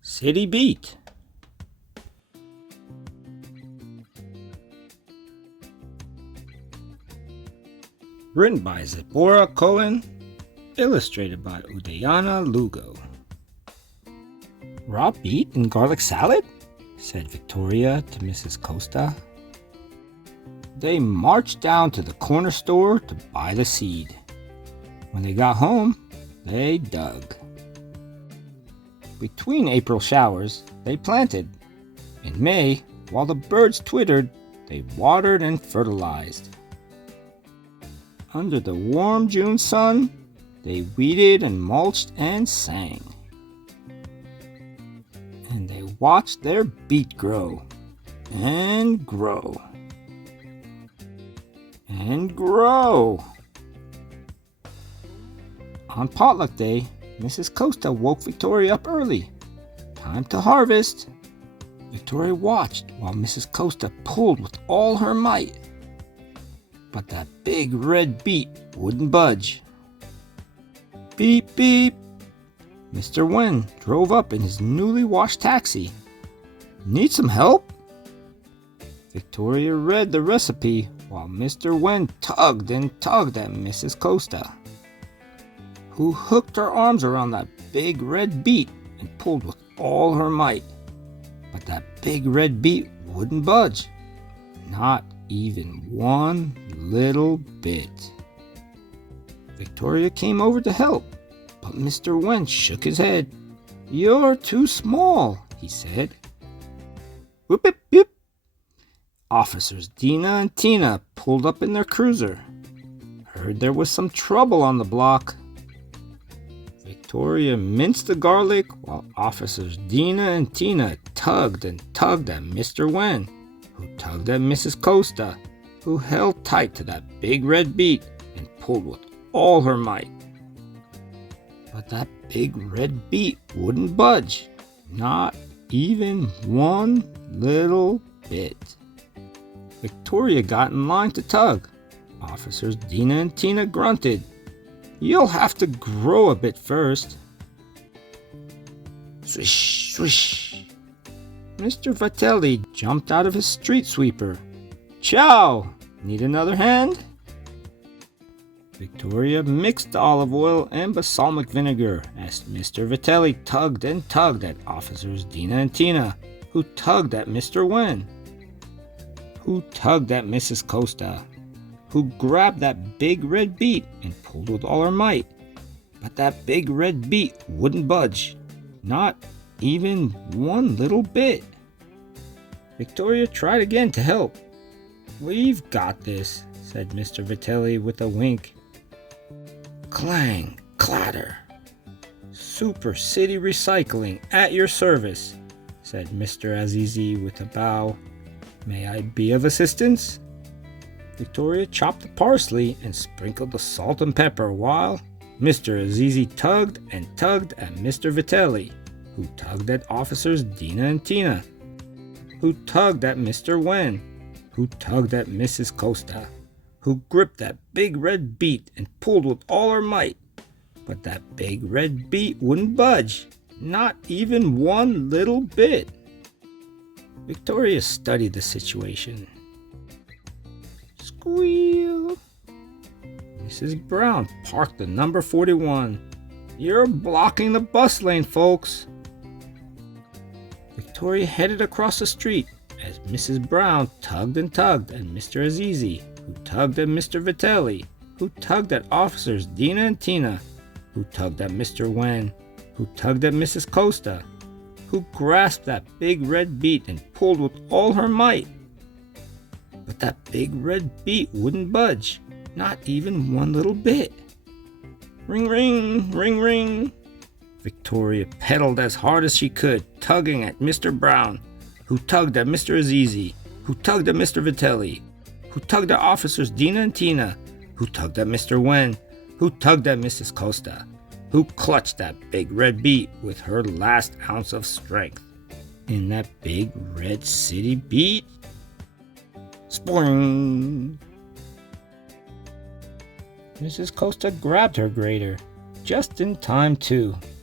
City Beet. Written by Zipporah Cohen, illustrated by Udayana Lugo. "Raw beet and garlic salad?" said Victoria to Mrs. Costa. They marched down to the corner store to buy the seed. When they got home, they dug. Between April showers, they planted. In May, while the birds twittered, they watered and fertilized. Under the warm June sun, they weeded and mulched and sang. And they watched their beet grow and grow and grow. On potluck day, Mrs. Costa woke Victoria up early. Time to harvest. Victoria watched while Mrs. Costa pulled with all her might. But that big red beet wouldn't budge. Beep, beep. Mr. Wen drove up in his newly washed taxi. "Need some help?" Victoria read the recipe while Mr. Wen tugged and tugged at Mrs. Costa, who hooked her arms around that big red beet and pulled with all her might. But that big red beet wouldn't budge. Not even one little bit. Victoria came over to help, but Mr. Wen shook his head. "You're too small," he said. Whoop, whoop, whoop. Officers Dina and Tina pulled up in their cruiser. Heard there was some trouble on the block. Victoria minced the garlic while Officers Dina and Tina tugged and tugged at Mr. Wen, who tugged at Mrs. Costa, who held tight to that big red beet and pulled with all her might. But that big red beet wouldn't budge, not even one little bit. Victoria got in line to tug. Officers Dina and Tina grunted. "You'll have to grow a bit first." Swish, swish. Mr. Vitelli jumped out of his street sweeper. "Ciao! Need another hand?" Victoria mixed olive oil and balsamic vinegar as Mr. Vitelli tugged and tugged at Officers Dina and Tina, who tugged at Mr. Wen, who tugged at Mrs. Costa, who grabbed that big red beet and pulled with all her might. But that big red beet wouldn't budge, not even one little bit. Victoria tried again to help. "We've got this," said Mr. Vitelli with a wink. Clang, clatter. "Super City Recycling at your service," said Mr. Azizi with a bow. "May I be of assistance?" Victoria chopped the parsley and sprinkled the salt and pepper while Mr. Azizi tugged and tugged at Mr. Vitelli, who tugged at Officers Dina and Tina, who tugged at Mr. Wen, who tugged at Mrs. Costa, who gripped that big red beet and pulled with all her might. But that big red beet wouldn't budge, not even one little bit. Victoria studied the situation. Squeal. Mrs. Brown parked the number 41. "You're blocking the bus lane, folks." Victoria headed across the street as Mrs. Brown tugged and tugged at Mr. Azizi, who tugged at Mr. Vitelli, who tugged at Officers Dina and Tina, who tugged at Mr. Wen, who tugged at Mrs. Costa, who grasped that big red beet and pulled with all her might. But that big red beet wouldn't budge, not even one little bit. Ring, ring, ring, ring. Victoria pedaled as hard as she could, tugging at Mr. Brown, who tugged at Mr. Azizi, who tugged at Mr. Vitelli, who tugged at Officers Dina and Tina, who tugged at Mr. Wen, who tugged at Mrs. Costa, who clutched that big red beet with her last ounce of strength. In that big red city beet. Spring! Mrs. Costa grabbed her grater, just in time too.